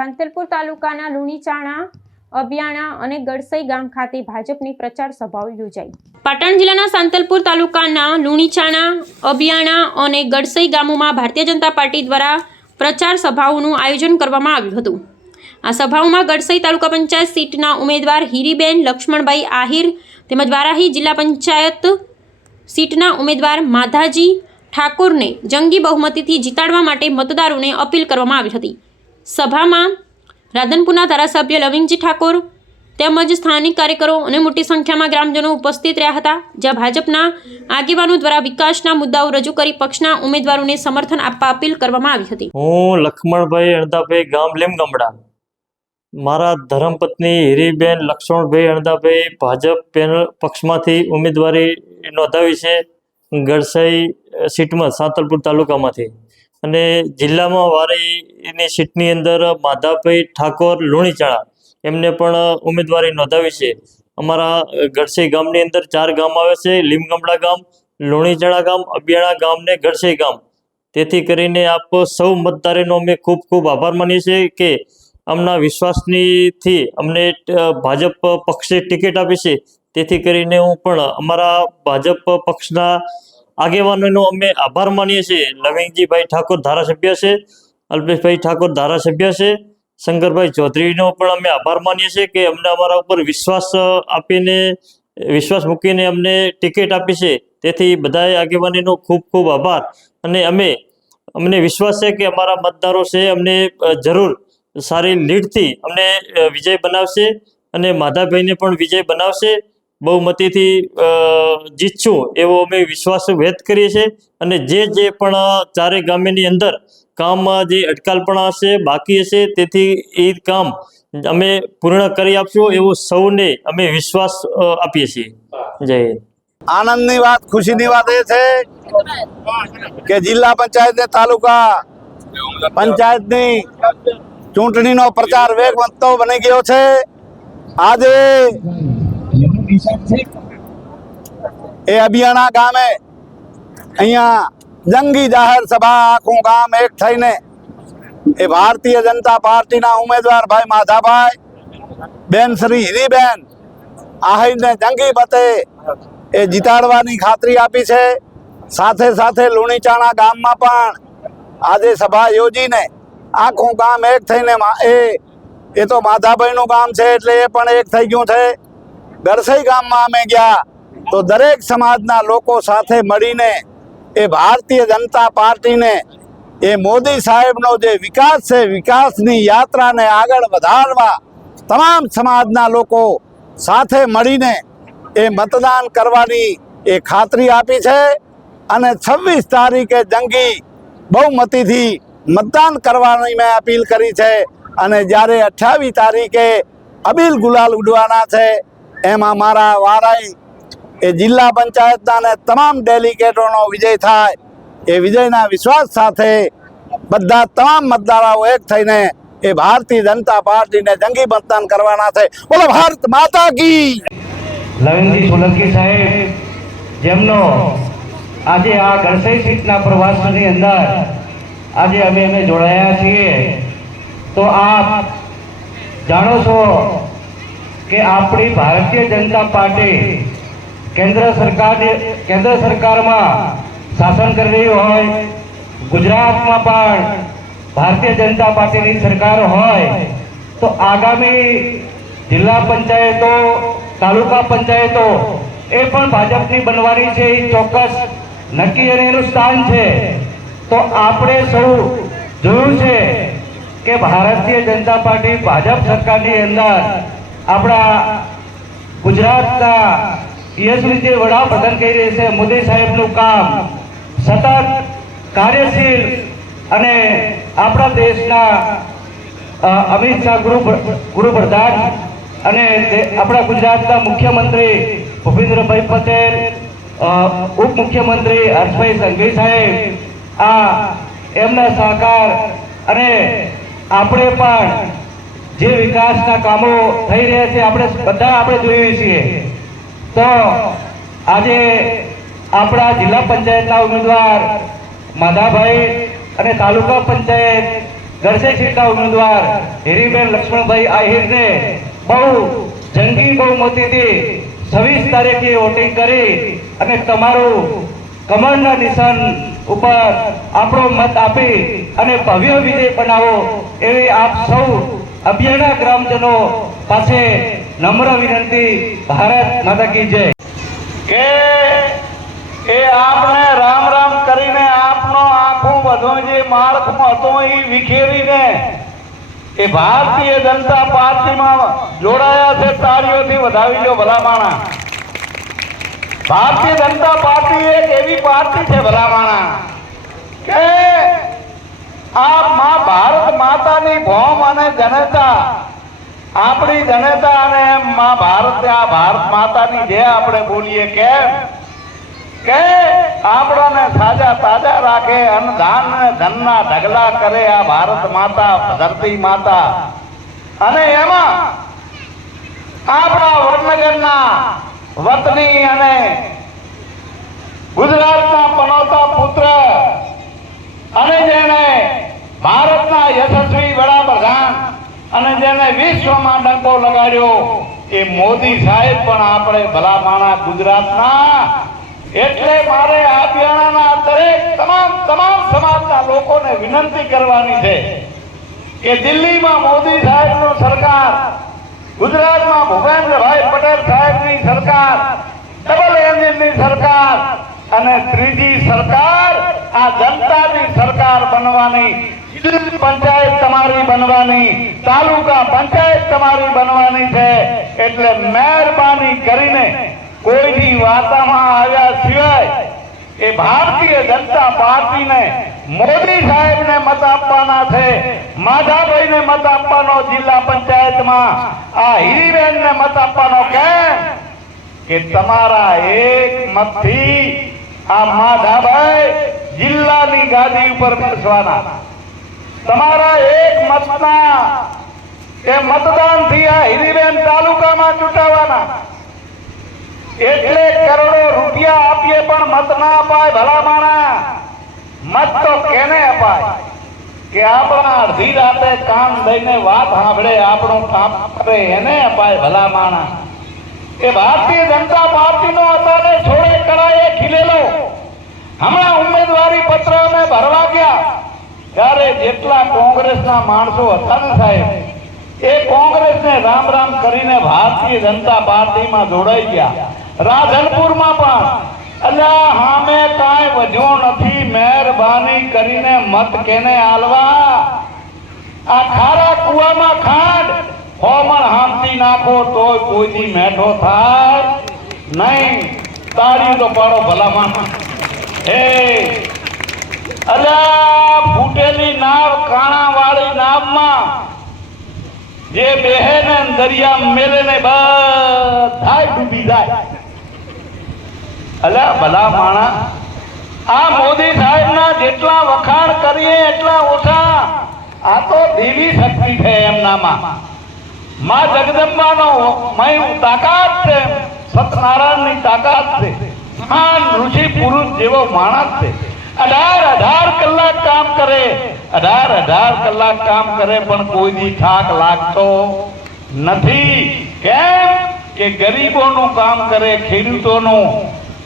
સાંતલપુર તાલુકાના લુણીચાણા, અબિયાણા અને ગડસઈ ગામ ખાતે ભાજપની પ્રચાર સભાઓ યોજાઈ। પાટણ જિલ્લાના સાંતલપુર તાલુકાના લુણીચાણા, અબિયાણા અને ગડસઈ ગામોમાં ભારતીય જનતા પાર્ટી દ્વારા પ્રચાર સભાઓનું આયોજન કરવામાં આવ્યું હતું। આ સભાઓમાં ગડસઈ તાલુકા પંચાયત સીટના ઉમેદવાર હીરીબેન લક્ષ્મણભાઈ આહિર તેમજ વારાહી જિલ્લા પંચાયત સીટના ઉમેદવાર માધાજી ઠાકોરને જંગી બહુમતીથી જીતાડવા માટે મતદારોને અપીલ કરવામાં આવી હતી। સભામાં રાધનપુરના ધારાસભ્ય લવિંગજી ઠાકોર તેમજ સ્થાનિક કાર્યકરો અને મોટી સંખ્યામાં ગ્રામજનો ઉપસ્થિત રહ્યા હતા, જ્યાં ભાજપના આગેવાનો દ્વારા વિકાસના મુદ્દાઓ રજૂ કરી પક્ષના ઉમેદવારોને સમર્થન આપવા અપીલ કરવામાં આવી હતી। હું લક્ષ્મણભાઈ અણદાભાઈ ગામ લીમગામડા, મારા ધર્મપત્ની હીરીબેન લક્ષ્મણભાઈ અણદાભાઈ ભાજપ પેનલ પક્ષમાંથી ઉમેદવારી નોંધાવી છે ગડસઈ સીટમાં સાંતલપુર તાલુકામાંથી, અને જિલ્લામાં વારીની સીટની અંદર માધાભાઈ ઠાકોર લુણીચાણા એમને પણ ઉમેદવારી નોંધાવી છે। અમારા ગડસઈ ગામની અંદર 4 ગામ આવે છે, લીમગામડા ગામ, લુણીચાણા ગામ, અબિયાણા ગામ ને ગડસઈ ગામ। તેથી કરીને આપ સૌ મતદારોનો અમે ખૂબ ખૂબ આભાર માનીએ છીએ કે અમના વિશ્વાસથી અમને ભાજપ પક્ષે ટિકિટ આપી છે। તેથી કરીને હું પણ અમારા ભાજપ પક્ષના આગેવાનોનો અમે આભાર માનીએ છીએ। લવિંગજીભાઈ ઠાકોર ધારાસભ્ય છે, અલ્પેશભાઈ ઠાકોર ધારાસભ્ય છે, શંકરભાઈ ચૌધરીનો પણ અમે આભાર માનીએ છીએ કે અમને અમારા ઉપર વિશ્વાસ મૂકીને અમને ટિકિટ આપી છે। તેથી બધાએ આગેવાનીનો ખૂબ ખૂબ આભાર। અને અમને વિશ્વાસ છે કે અમારા મતદારો છે અમને જરૂર સારી લીડથી અમને વિજય બનાવશે અને માધાભાઈને પણ વિજય બનાવશે। બહુમતીથી જીતશું એવો અમે વિશ્વાસ વ્યક્ત કરીએ છીએ। અને જે પણ 4 ગામની અંદર કામમાં જે અટકાલપણા હશે, બાકી હશે, તેથી એ કામ અમે પૂર્ણ કરી આપશું એવો સૌને અમે વિશ્વાસ આપીએ છીએ। જય હિન્દ। આનંદની વાત, ખુશીની વાત એ છે કે જિલ્લા પંચાયત ને તાલુકા પંચાયતની ચૂંટણીનો પ્રચાર વેગવંતો બની ગયો છે। આજે એ અબિયાણા ગામે અહીંયા જંગી જાહેર સભા આખું ગામ એક થઈને એ ભારતીય જનતા પાર્ટીના ઉમેદવાર ભાઈ માધાભાઈ બેન શ્રી હીરીબેન આહિરને જંગી મતે એ જીતાડવાની ખાતરી આપી છે। સાથે સાથે લુણીચાણા ગામમાં પણ આજે સભા યોજીને આખું ગામ એક થઈને એ તો માધાભાઈનું ગામ છે એટલે એ પણ એક થઈ ગયું છે। ગડસઈ ગામમાં અમે ગયા તો દરેક સમાજના લોકો સાથે મળીને એ ભારતીય જનતા પાર્ટીને એ મોદી સાહેબનો જે વિકાસ છે, વિકાસની યાત્રાને આગળ વધારવા તમામ સમાજના લોકો સાથે મળીને એ મતદાન કરવાની એ ખાતરી આપી છે। અને 26 તારીખે જંગી બહુમતીથી મતદાન કરવાની મેં અપીલ કરી છે। અને જ્યારે 28 તારીખે અબીલ ગુલાલ ઉડવાના છે, એમાં મારા વારાઈ એ જિલ્લા પંચાયતના અને તમામ ડેલિગેટોનો વિજય થાય એ વિજયના વિશ્વાસ સાથે બધા તમામ મતદારો એક થઈને એ ભારતીય જનતા પાર્ટીને જંગી મતદાન કરવાના છે। બોલો ભારત માતા કી। લવિંગજી સોલંકી સાહેબ જેમનો આજે આ ગડસઈ સીટના પ્રવાસની અંદર આજે અમે જોડાયા છીએ, તો આપ જાણો છો કે આપણી ભારતીય જનતા પાર્ટી કેન્દ્ર સરકારમાં શાસન કરી રહી હોય, ગુજરાતમાં પણ ભારતીય જનતા પાર્ટીની સરકાર હોય, તો આગામી જિલ્લા પંચાયતો, તાલુકા પંચાયતો એ પણ ભાજપની બનવાની છે, એ ચોક્કસ નક્કી અને એનું સ્થાન છે। તો આપણે સૌ જોયું છે કે ભારતીય જનતા પાર્ટી ભાજપ સરકારની અંદર આપણા ગુજરાતના યશસ્વી જે વડાપ્રધાન કહી રહ્યા છે મોદી સાહેબનું કામ સતત કાર્યશીલ, અને આપણા દેશના અમિત શાહ ગૃહપ્રધાન અને આપણા ગુજરાતના મુખ્યમંત્રી ભૂપેન્દ્રભાઈ પટેલ, ઉપમુખ્યમંત્રી હર્ષભાઈ સંઘવી સાહેબ, આ એમના સહકાર અને આપણે પણ જે વિકાસના કામો થઈ રહ્યા છે આપણે જોઈએ છીએ। તો આજે આપણા જિલ્લા પંચાયતના ઉમેદવાર માધાભાઈ અને તાલુકા પંચાયત ગઢસઈ સીટના ઉમેદવાર હીરીબેન લક્ષ્મણભાઈ આહિરને બહુ જંગી બહુમતીથી 26 તારીખે વોટિંગ કરી અને તમારું કમળના નિશાન ઉપર આપણો મત આપી અને ભવ્ય વિજય બનાવો એવી આપ સૌ અભિયાના ગ્રામજનો પાસે નમ્ર વિનંતી. ભારત માતા કી જય. કે એ આપને રામ રામ કરીને આપનો આખું બધું જે માળખું હતું એ વિખેરીને એ ભારતીય જનતા પાર્ટીમાં જોડાયા છે. તાળીઓથી વધાવી લો ભલા માણા. ભારતીય જનતા પાર્ટી એક એવી પાર્ટી છે ભલા માણા કે આ માં ભારત માતાની ભોમ અને જનતા આપણી જનતા અને માં ભારત આ ભારત માતાની જે આપણે બોલીએ કેમ કે આપણને સાજા તાજા રાખે અન્નદાન ને ધનના ઢગલા કરે આ ભારત માતા ધરતી માતા. અને એમાં આપણા વડનગરના વતની અને ગુજરાતના પનોતા પુત્ર અને જેને ભારતના યશસ્વી વડાપ્રધાન અને જેને વિશ્વમાં ડંકો લગાડ્યો એ મોદી સાહેબ પણ આપણે ભલા માણા ગુજરાતના. એટલે મારે આ બિયાણાના દરેક તમામ સમાજના લોકોને વિનંતી કરવાની છે કે દિલ્હીમાં મોદી સાહેબનું સરકાર, ગુજરાતમાં ભૂપેન્દ્રભાઈ પટેલ સાહેબની સરકાર, ડબલ એન્જિનની સરકાર અને ત્રીજી સરકાર આ જનતાની સરકાર બનવાની. પંચાયત તમારી બનવાની, તાલુકા પંચાયત તમારી બનવાની છે. એટલે મહેરબાની કરીને કોઈની વાર્તામાં આવ્યા સિવાય એ ભારતીય જનતા પાર્ટીને મોદી સાહેબને મત આપવાના છે. માધાભાઈને મત આપવાનો જિલ્લા પંચાયતમાં, આ હીરીબેનને મત આપવાનો. કેમ કે તમારા એક મતથી આ માધાભાઈ જિલ્લાની ગાદી ઉપર બેસવાના. તમારા એક મતના એ મતદાનથી આ હીરીબેન તાલુકામાં ચૂંટાવાના. એટલે કરોડો રૂપિયા આપીએ પણ મત ના અપાય ભલા માણા. મત તો કેને અપાય કે આપણા અડધી રાતે કામ લઈને વાત સાંભળે, આપણું કામ કરે એને અપાય ભલા માણા. એ ભારતીય જનતા પાર્ટીનો અત્યારે છોડે કળાએ ખીલેલો. હમણાં ઉમેદવારી પત્ર અમે ભરવા ગયા ત્યારે જેટલા કોંગ્રેસના માણસો હતા ને સાહેબ, એ કોંગ્રેસને રામ રામ કરીને ભારતીય જનતા પાર્ટીમાં જોડાઈ ગયા. રાધનપુરમાં પણ અલ્યા હામે કાંઈ વધ્યો નથી. મહેરબાની કરીને મત કેને આલવા? આ ખારા કુવામાં ખાંડ હોમણ હામતી નાખો તોય કોઈથી મેઠો થાય નહીં. તાળી તો પાડો ભલામાં. હે અલ્યા ફૂટેલી નાવ, કાણા વાળી નાવમાં જે બેહે ને દરિયા મેલે ને બધા ડૂબી જાય. અલ્યા ભલા માણા, આ મોદી સાહેબના જેટલા વખાણ કરીએ એટલા ઓછા. આ તો દેવી શક્તિ છે એમનામાં. માં જગદંબાનો તાકાત છે, સત્યનારાયણની તાકાત છે. મહાન ઋષિ પુરુષ જેવો માણસ છે. 18 કલાક કામ કરે, 18 કલાક કામ કરે પણ કોઈની થાક લાગતો નથી. કેમ કે ગરીબોનું કામ કરે, ખેડૂતોનું,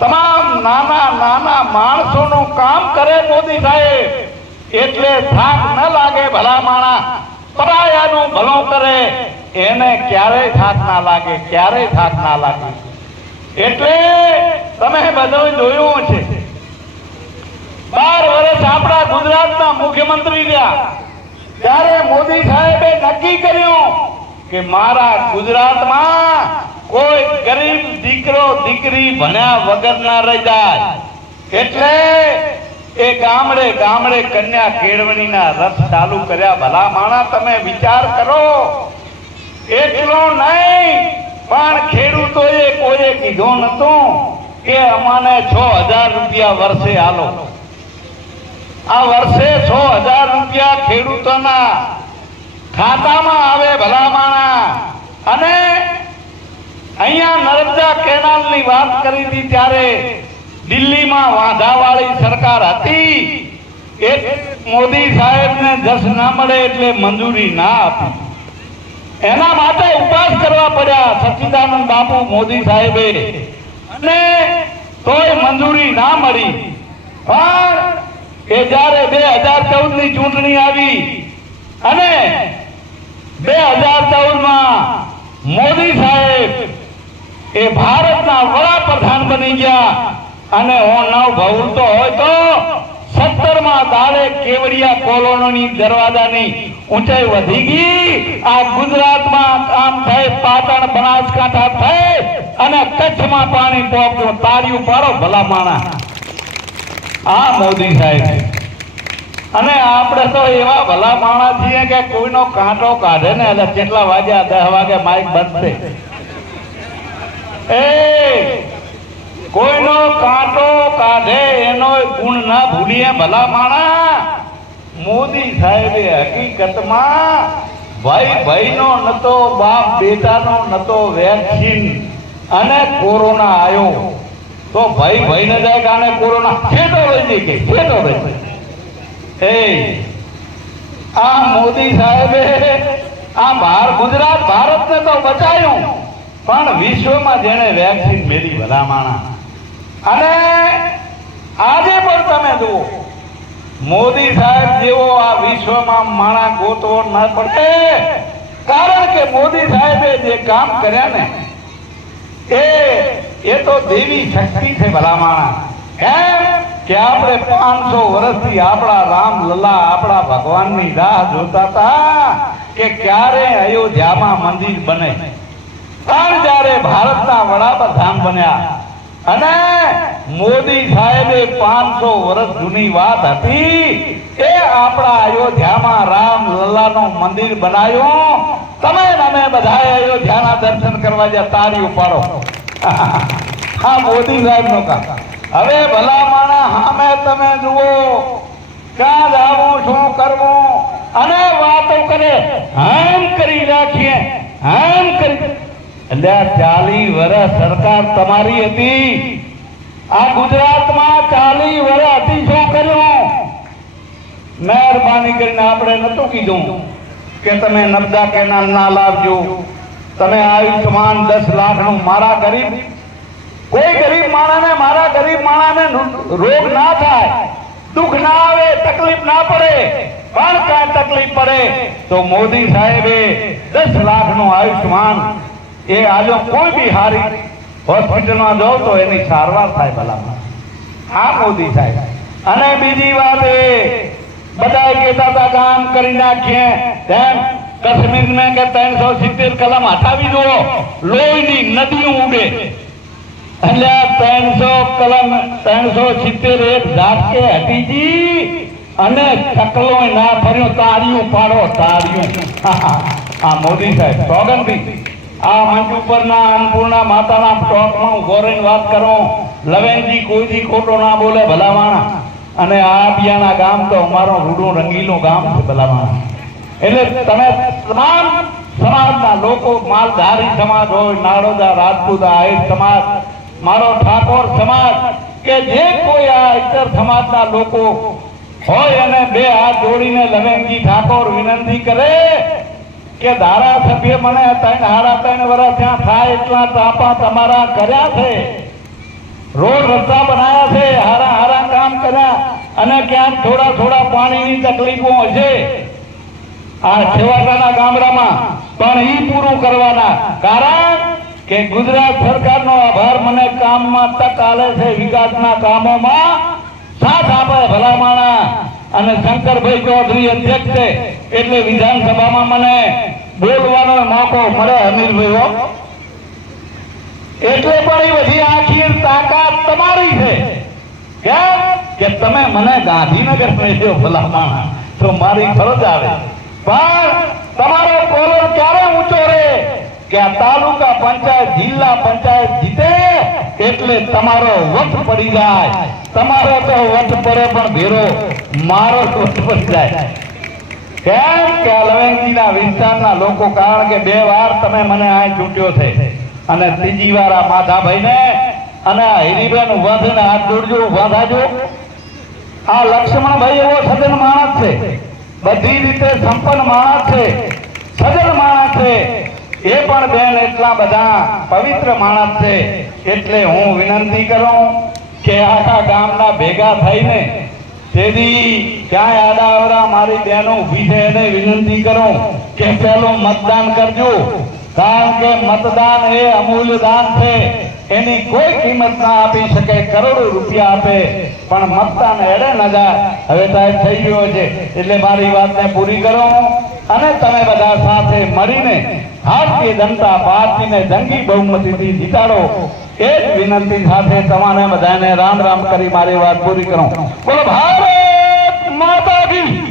તમામ નાના માણસોનું કામ કરે મોદી સાહેબ. એટલે થાક ન લાગે ભલા માણા. પરાયાનું ભલું કરે એને ક્યારેય થાક ના લાગે, ક્યારેય થાક ના લાગે. એટલે તમે બધું જોયું છે. 12 વર્ષ આપણા ગુજરાતના મુખ્યમંત્રી રહ્યા ત્યારે મોદી સાહેબે નક્કી કર્યું કે મારા ગુજરાતમાં કોઈ ગરીબ દીકરો દીકરી ભણ્યા વગર ના રહી જાય. એટલે એ ગામડે ગામડે કન્યા કેળવણીના રથ ચાલુ કર્યા. ભલા માણા તમે વિચાર કરો. એટલો નહીં પણ ખેડૂતોએ કોઈએ કીધું નતું કે અમાને 6000 રૂપિયા વર્ષે આલો. આ વર્ષે 6000 રૂપિયા ખેડૂતોના ખાતામાં આવે ભલા માણા. અને અહીંયા નર્મદા કેનાલની વાત કરી હતી ત્યારે દિલ્હીમાં વાંધાવાળી સરકાર હતી એક મોદી સાહેબને જસ ના મળે એટલે મંજૂરી ના આપી, એના માટે ઉપવાસ કરવા પડ્યા સચ્ચિદાનંદ બાપુ મોદી સાહેબે, અને તોય મંજૂરી ના મળી. પણ એ જ્યારે 2014 ની ચૂંટણી આવી અને 2014 માં મોદી સાહેબ એ ભારતના વડાપ્રધાન બની ગયા, અને હું ન ભૂલતો હોય તો 17માં દાડે કેવડિયા કોલોની દરવાજાની ઊંચાઈ વધી ગઈ. આ ગુજરાતમાં કામ થાય, પાટણ બનાસકાંઠા થાય અને કચ્છમાં પાણી પહોંચ્યું. તાળીઓ પાડો ભલા માણા, આ મોદી સાહેબ. અને આપણે તો એવા ભલા માણા છીએ કે કોઈનો કાંટો કાઢે ને એટલે કેટલા વાગ્યા 10 વાગે માઇક બંધ એ કોઈનો કાંટો કાઢે એનો ગુણ ના ભૂલીએ ભલા માણા. મોદી સાહેબે હકીકતમાં ભાઈ ભાઈનો નતો, બાપ બેટાનો નતો વેક્સિન, અને કોરોના આવ્યો તો ભાઈ ભાઈને જાય કે આને કોરોના છેટો રહી ગઈ, છેટો રહી. આ મોદી સાહેબે આ ગુજરાત ભારતને તો બચાવ્યું, પણ વિશ્વમાં જેને વેક્સિન મેળી ભલા માણા. અને આજે પણ તમે જુઓ મોદી સાહેબ જેવો આ વિશ્વમાં માણા ગોતવો ન પડે, કારણ કે મોદી સાહેબે જે કામ કર્યા ને એ તો દેવી શક્તિ છે ભલા માણા. એમ કે આપણે 500 વર્ષથી આપણા રામ લલ્લા આપણા ભગવાનની રાહ જોતા હતા કે ક્યારે અયોધ્યામાં મંદિર બને. પણ જ્યારે ભારતના વડાપ્રધાન બન્યા અને મોદી સાહેબે 500 વર્ષ જૂની વાત હતી એ આપણા અયોધ્યામાં રામ લલ્લાનું મંદિર બનાવ્યું. તમે અમે બધાએ અયોધ્યાના દર્શન કરવા જ્યાં તાળી ઉપાડો. હા, મોદી સાહેબનું કામ. હવે ભલા માણા સામે તમે જુઓ ક્યાં જાવું, શું કરવું, અને વાતો કરે આમ કરી રાખીએ, આમ કરી. એટલે 40 વર્ષ સરકાર તમારી હતી. આ ગુજરાતમાં 40 વર્ષ હતી, શું કર્યું? મહેરબાની કરીને આપણે નતું કીધું કે તમે નર્મદા કેનાલ ના લાવજો, તમે આયુષ્માન 10 લાખનું. મારા ગરીબ કોઈ ગરીબ માણસને, મારા ગરીબ માણસને રોગ ના થાય, દુઃખ ના આવે, તકલીફ ના પડે, પણ કાંઈ તકલીફ પડે તો મોદી સાહેબે 10 લાખનું આયુષ્માન એ આજો. કોઈ બી હારી હોસ્પિટલમાં જાઓ તો એની સારવાર થાય ભલામાં. આ મોદી સાહેબ. અને બીજી વાત એ બધા કહેતા હતા કામ કરી નાખીએ તેમ કાશ્મીરમાં કે 370 કલમ હટાવી દો, લોહીની નદીઓ ઉડે. એટલે 300 કલમ 370 એક ઝાટકે હટી ગઈ અને ચકલો ના ફર્યો. તાળીઓ પાડો, તાળીઓ. આ મોદી સાહેબ સોગંદી. આ મંચ ઉપરના અન્નપૂર્ણા માતાના ટોકમાં ઉભો રહીને વાત કરો, લવેનજી કોઈથી ખોટો ના બોલે ભલા માણા. અને આ બિયાના ગામ તો અમારો રૂડું રંગીલું ગામ છે ભલા માણા. એટલે તમે તમામ સમાજના લોકો, માલધારી સમાજ હોય, નાડોદા, રાજપૂત, આહિર સમાજ, મારો ઠાકોર સમાજ, કે જે કોઈ આ ઇતર સમાજના લોકો હોય અને 2 હાથ જોડીને લવેનજી ઠાકોર વિનંતી કરે કે ધારાસભ્ય મને 3.5 વર્ષ ત્યાં થાય એટલા તાપા તમારા કર્યા છે, રોડ રસ્તા બનાવ્યા છે, હારા કામ કર્યા, અને ક્યાંક થોડા પાણીની તકલીફો હશે આ છેવાડાના ગામડામાં, પણ ઈ પૂરું કરવાના. કારણ કે ગુજરાત સરકારનો આભાર, મને કામમાં તક આલે છે, વિકાસના કામોમાં સાથ આપે ભલા માણા. અને શંકરભાઈ ચૌધરી અધ્યક્ષ છે એટલે વિધાનસભામાં મને બોલવાનો મોકો મળે. અમીરભાઈ એટલે પણ એ બધી આખી તાકાત તમારી છે. કેમ કે તમે મને ગાંધીનગર મેળ્યો ભલા માણા તો મારી ફરજ આવે. પણ તમારો કોલર ક્યારે ઊંચો રહે કે આ તાલુકા પંચાયત, જિલ્લા પંચાયત જીતે એટલે તમારો વટ પડી જાય. તમારો તો વટ પડે પણ ભેરો મારો વટ પડી જાય. કેમ કે લવેનજીના વિસ્તારના લોકો, કારણ કે 2 વાર તમે મને આ ચૂંટ્યો છે અને 3જી વાર આ માધાભાઈને અને આ હિરીબેન વાંધીને હાથ જોડજો, વાંધાજો. આ લક્ષ્મણભાઈ એવો સજ્જન માણસ છે, બધી રીતે સંપન્ન માણસ છે, સજ્જન માણસ છે. એ પણ બેન એટલા બધા પવિત્ર માણસ છે. એટલે હું વિનંતી કરું કે આખા ગામના ભેગા થઈને તેથી ક્યાંય આડાઅવડા મારી બહેનો ઊભી છે એને વિનંતી કરું કે પહેલું મતદાન કરજો. કારણ કે મતદાન એ અમૂલ્ય દાન છે. એની કોઈ કિંમત ના આપી શકે, કરોડો રૂપિયા આપે, પણ મતદાન એડે ન જાય. હવે સાહેબ થઈ ગયો છે એટલે મારી વાતને પૂરી કરો અને તમે બધા સાથે મળીને ભારતીય જનતા પાર્ટીને જંગી બહુમતીથી જીતાડો. એ જ વિનંતી સાથે તમારે બધાને રામ રામ કરી મારી વાત પૂરી કરું. બોલો ભારત